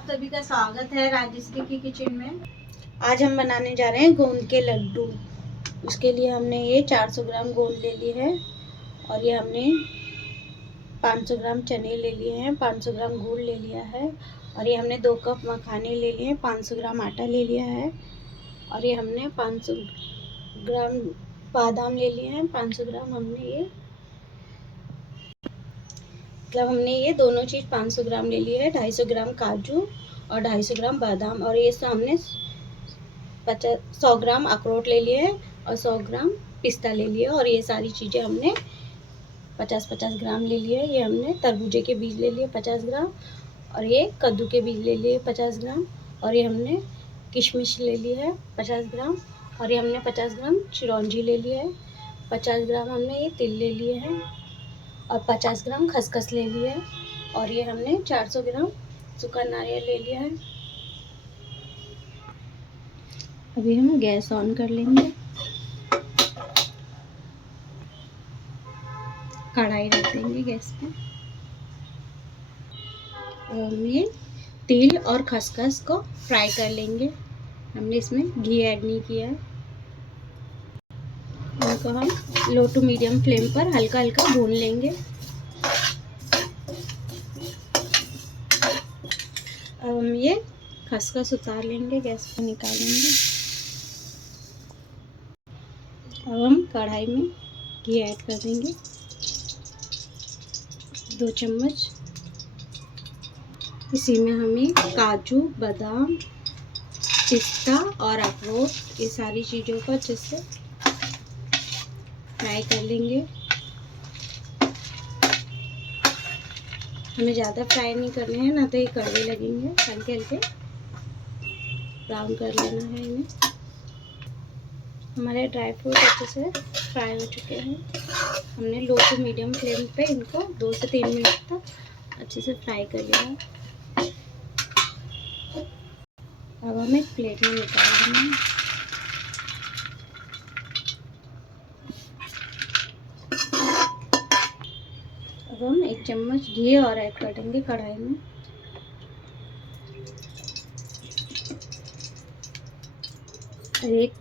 आप सभी का स्वागत है राजश्री की किचन में। आज हम बनाने जा रहे हैं गोंद के लड्डू। उसके लिए हमने ये 400 ग्राम गोंद ले ली है और ये हमने 500 ग्राम चने ले लिए हैं, 500 ग्राम गुड़ ले लिया है और ये हमने 2 कप मखाने ले लिए हैं, 500 ग्राम आटा ले लिया है और ये हमने 500 ग्राम बादाम ले लिए हैं। 500 ग्राम हमने ये दोनों चीज़ 500 ग्राम ले लिए है। 250 ग्राम काजू और 250 ग्राम बादाम और ये हमने 100 ग्राम अखरोट ले लिए है और 100 ग्राम पिस्ता ले लिया और ये सारी चीज़ें हमने 50-50 ग्राम ले लिए। ये हमने तरबूजे के बीज ले लिए 50 ग्राम और ये कद्दू के बीज ले लिए 50 ग्राम और ये हमने किशमिश ले ली है 50 ग्राम और ये हमने 50 ग्राम चिरौंजी ले लिया है। 50 ग्राम हमने ये तिल ले लिए हैं और 50 ग्राम खसखस ले लिया है और ये हमने 400 ग्राम सूखा नारियल ले लिया है। अभी हम गैस ऑन कर लेंगे, कढ़ाई रख देंगे गैस पे और हम ये तिल और खसखस को फ्राई कर लेंगे। हमने इसमें घी ऐड नहीं किया है। इनको हम लो टू मीडियम फ्लेम पर हल्का हल्का भून लेंगे। अब हम ये खसखस उतार लेंगे, गैस पर निकालेंगे। अब हम कढ़ाई में घी ऐड कर देंगे 2 चम्मच। इसी में हमें काजू, बादाम, पिस्ता और अखरोट ये सारी चीज़ों को अच्छे से फ्राई कर लेंगे। हमें ज़्यादा फ्राई नहीं करने हैं, ना तो ये कड़वे लगेंगे। हल्के हल्के ब्राउन कर लेना है इन्हें। हमारे ड्राई फ्रूट अच्छे से फ्राई हो चुके हैं। हमने लो टू मीडियम फ्लेम पे इनको 2 से 3 मिनट तक अच्छे से फ्राई कर लिया। अब हम एक प्लेट में निकाल देंगे। अब हम 1 चम्मच घी और ऐड कर देंगे कढ़ाई में। एक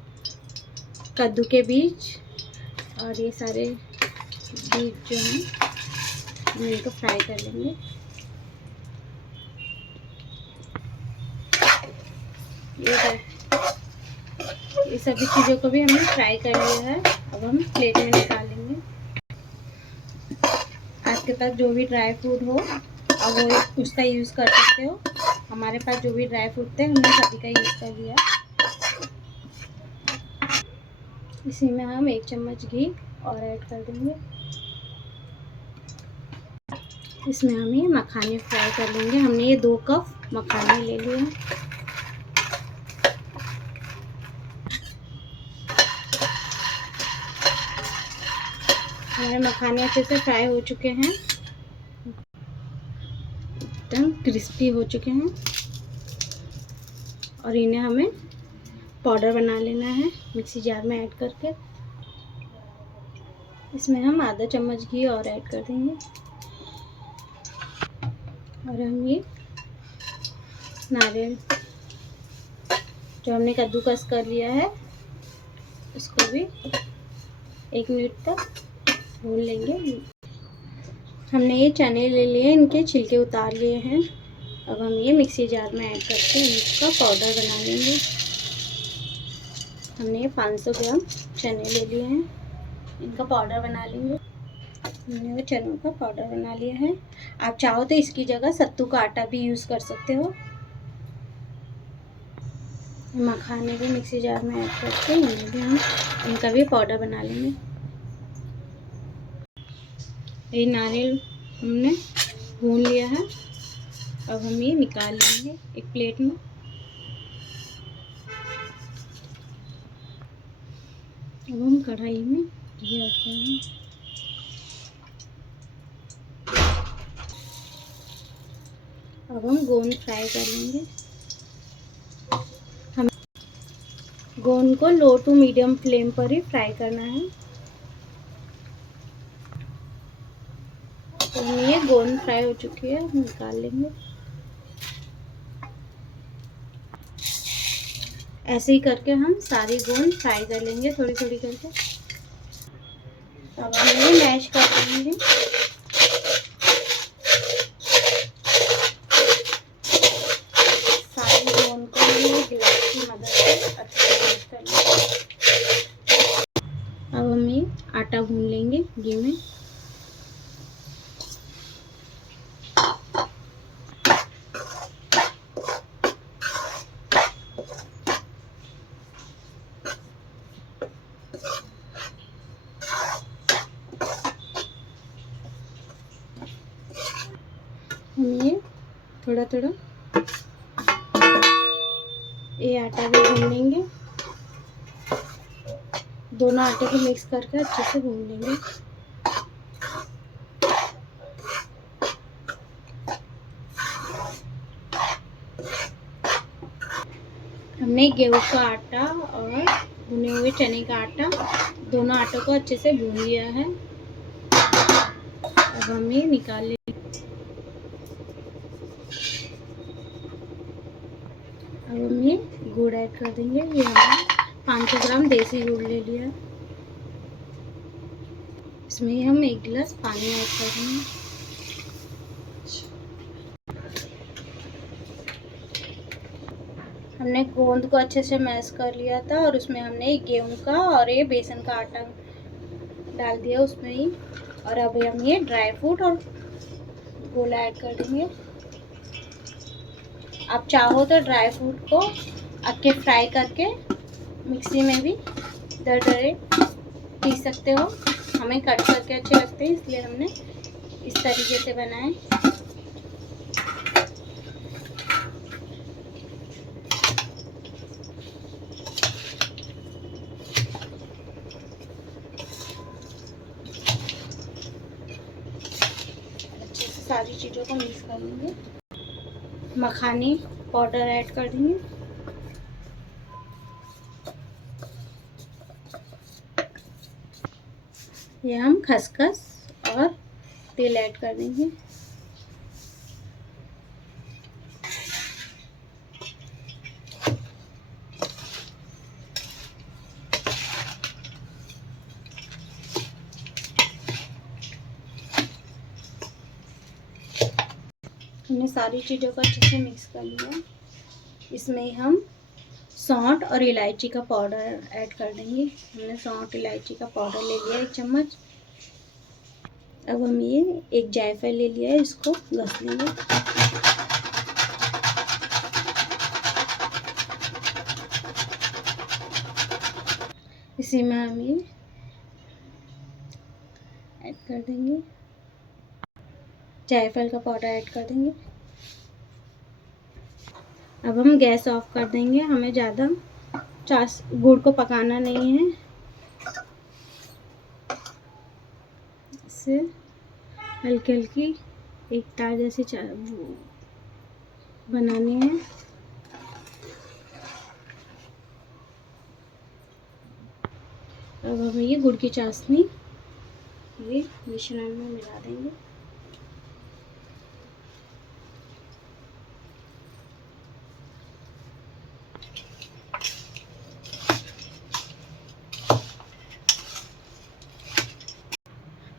कद्दू के बीज और ये सारे बीज जो हैं हम इनको फ्राई कर लेंगे। ये सभी चीज़ों को भी हमने फ्राई कर लिया है। अब हम प्लेट में निकाल लेंगे। आपके पास जो भी ड्राई फ्रूट हो अब वो उसका यूज़ कर सकते हो। हमारे पास जो भी ड्राई फ्रूट थे हमने सभी का यूज़ कर लिया। इसी में हम 1 चम्मच घी और ऐड कर देंगे। इसमें हम ये मखाने फ्राई कर लेंगे। हमने ये 2 कप मखाने ले लिए हैं। हमारे मखाने अच्छे से फ्राई हो चुके हैं, एकदम क्रिस्पी हो चुके हैं और इन्हें हमें पाउडर बना लेना है मिक्सी जार में ऐड करके। इसमें हम आधा चम्मच घी और ऐड कर देंगे और हम ये नारियल जो हमने कद्दूकस कर लिया है उसको भी 1 मिनट तक भून लेंगे। हमने ये चने ले लिए, इनके छिलके उतार लिए हैं। अब हम ये मिक्सी जार में ऐड करके इसका पाउडर बना लेंगे। हमने 500 ग्राम चने ले लिए हैं, इनका पाउडर बना लेंगे। हमने वो चनों का पाउडर बना लिया है। आप चाहो तो इसकी जगह सत्तू का आटा भी यूज़ कर सकते हो। मखाने भी मिक्सी जार में ऐड करके इन्हें भी हम इनका भी पाउडर बना लेंगे। ये नारियल हमने भून लिया है। अब हम ये निकाल लेंगे एक प्लेट में। अब हम कढ़ाई में घी ऐड करेंगे। अब हम गोंद फ्राई कर लेंगे। हम गोंद को लो टू मीडियम फ्लेम पर ही फ्राई करना है। तो ये गोंद फ्राई हो चुकी है, हम निकाल लेंगे। ऐसे ही करके हम सारी गोंद फ्राई कर लेंगे थोड़ी थोड़ी करके। अब हम ये मैश कर लेंगे। सारी गोंद को ये गिलास की मदद से अच्छे से मैश कर लेंगे। अब हम ये आटा गूंद लेंगे घी में। हम ये थोड़ा थोड़ा ये आटा भी गूंद लेंगे। दोनों आटे को मिक्स करके अच्छे से गूंद लेंगे। हमने गेहूं का आटा और भुने हुए चने का आटा दोनों आटों को अच्छे से भून लिया है। अब हम ये निकाल लेंगे। अब हम ये गुड़ ऐड कर देंगे। ये हमने 500 ग्राम देसी गुड़ ले लिया है। इसमें हम 1 गिलास पानी ऐड कर देंगे। हमने गोंद को अच्छे से मैश कर लिया था और उसमें हमने गेहूं का और ये बेसन का आटा डाल दिया उसमें ही। और अब हम ये ड्राई फ्रूट और गोला ऐड कर देंगे। आप चाहो तो ड्राई फ्रूट को आके फ्राई करके मिक्सी में भी दरदरे पीस सकते हो। हमें कट करके अच्छे लगते हैं इसलिए हमने इस तरीके से बनाए। अच्छे से सारी चीज़ों को मिक्स कर लेंगे। मखानी पाउडर ऐड कर देंगे। ये हम खसखस और तेल ऐड कर देंगे। हमने सारी चीज़ों को अच्छे से मिक्स कर लिया। इसमें हम सौंठ और इलायची का पाउडर ऐड कर देंगे। हमने सौंठ इलायची का पाउडर ले लिया 1 चम्मच। अब हम ये एक जायफल ले लिया है, इसको घस लेंगे। इसी में हम ये ऐड कर देंगे। जायफल का पाउडर ऐड कर देंगे। अब हम गैस ऑफ कर देंगे। हमें ज़्यादा गुड़ को पकाना नहीं है। इसे हल्की हल्की एक तार जैसी बनानी है। अब हम ये गुड़ की चाशनी ये मिश्रण में मिला देंगे।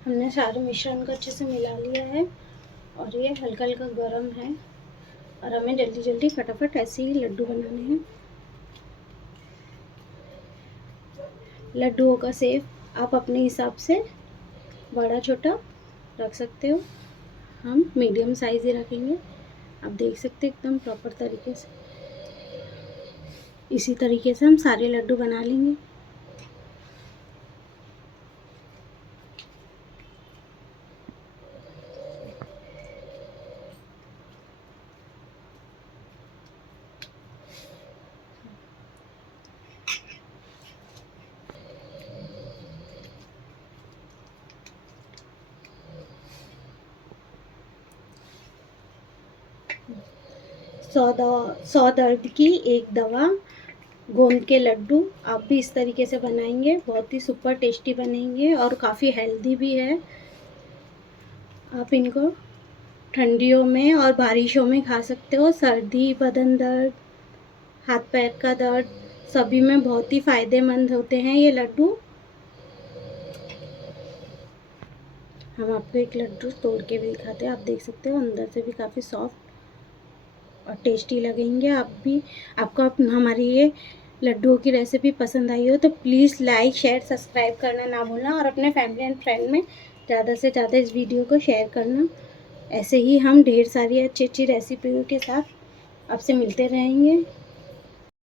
हमने सारे मिश्रण को अच्छे से मिला लिया है और ये हल्का हल्का गर्म है और हमें जल्दी जल्दी फटाफट ऐसे ही लड्डू बनाने हैं। लड्डुओं का शेप आप अपने हिसाब से बड़ा छोटा रख सकते हो। हम मीडियम साइज़ ही रखेंगे। आप देख सकते हैं एकदम प्रॉपर तरीके से। इसी तरीके से हम सारे लड्डू बना लेंगे। सौ दर्द की एक दवा गोंद के लड्डू आप भी इस तरीके से बनाएंगे। बहुत ही सुपर टेस्टी बनेंगे और काफ़ी हेल्दी भी है। आप इनको ठंडियों में और बारिशों में खा सकते हो। सर्दी, बदन दर्द, हाथ पैर का दर्द सभी में बहुत ही फ़ायदेमंद होते हैं ये लड्डू। हम आपको एक लड्डू तोड़ के भी दिखाते हैं, आप देख सकते हो अंदर से भी काफ़ी सॉफ्ट और टेस्टी लगेंगे। आपको हमारी ये लड्डुओं की रेसिपी पसंद आई हो तो प्लीज़ लाइक शेयर सब्सक्राइब करना ना भूलना, और अपने फैमिली एंड फ्रेंड में ज़्यादा से ज़्यादा इस वीडियो को शेयर करना। ऐसे ही हम ढेर सारी अच्छी अच्छी रेसिपियों के साथ आपसे मिलते रहेंगे।